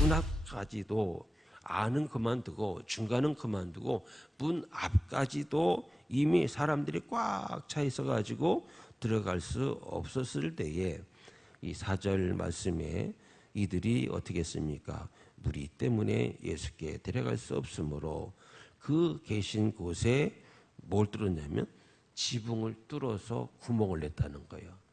문학까지도 아는 그만두고 중간은 그만두고 문 앞까지도 이미 사람들이 꽉 차 있어 가지고 들어갈 수 없었을 때에 이 사절 말씀에 이들이 어떻게 했습니까? 무리 때문에 예수께 데려갈 수 없으므로 그 계신 곳에 뭘 뚫었냐면 지붕을 뚫어서 구멍을 냈다는 거예요.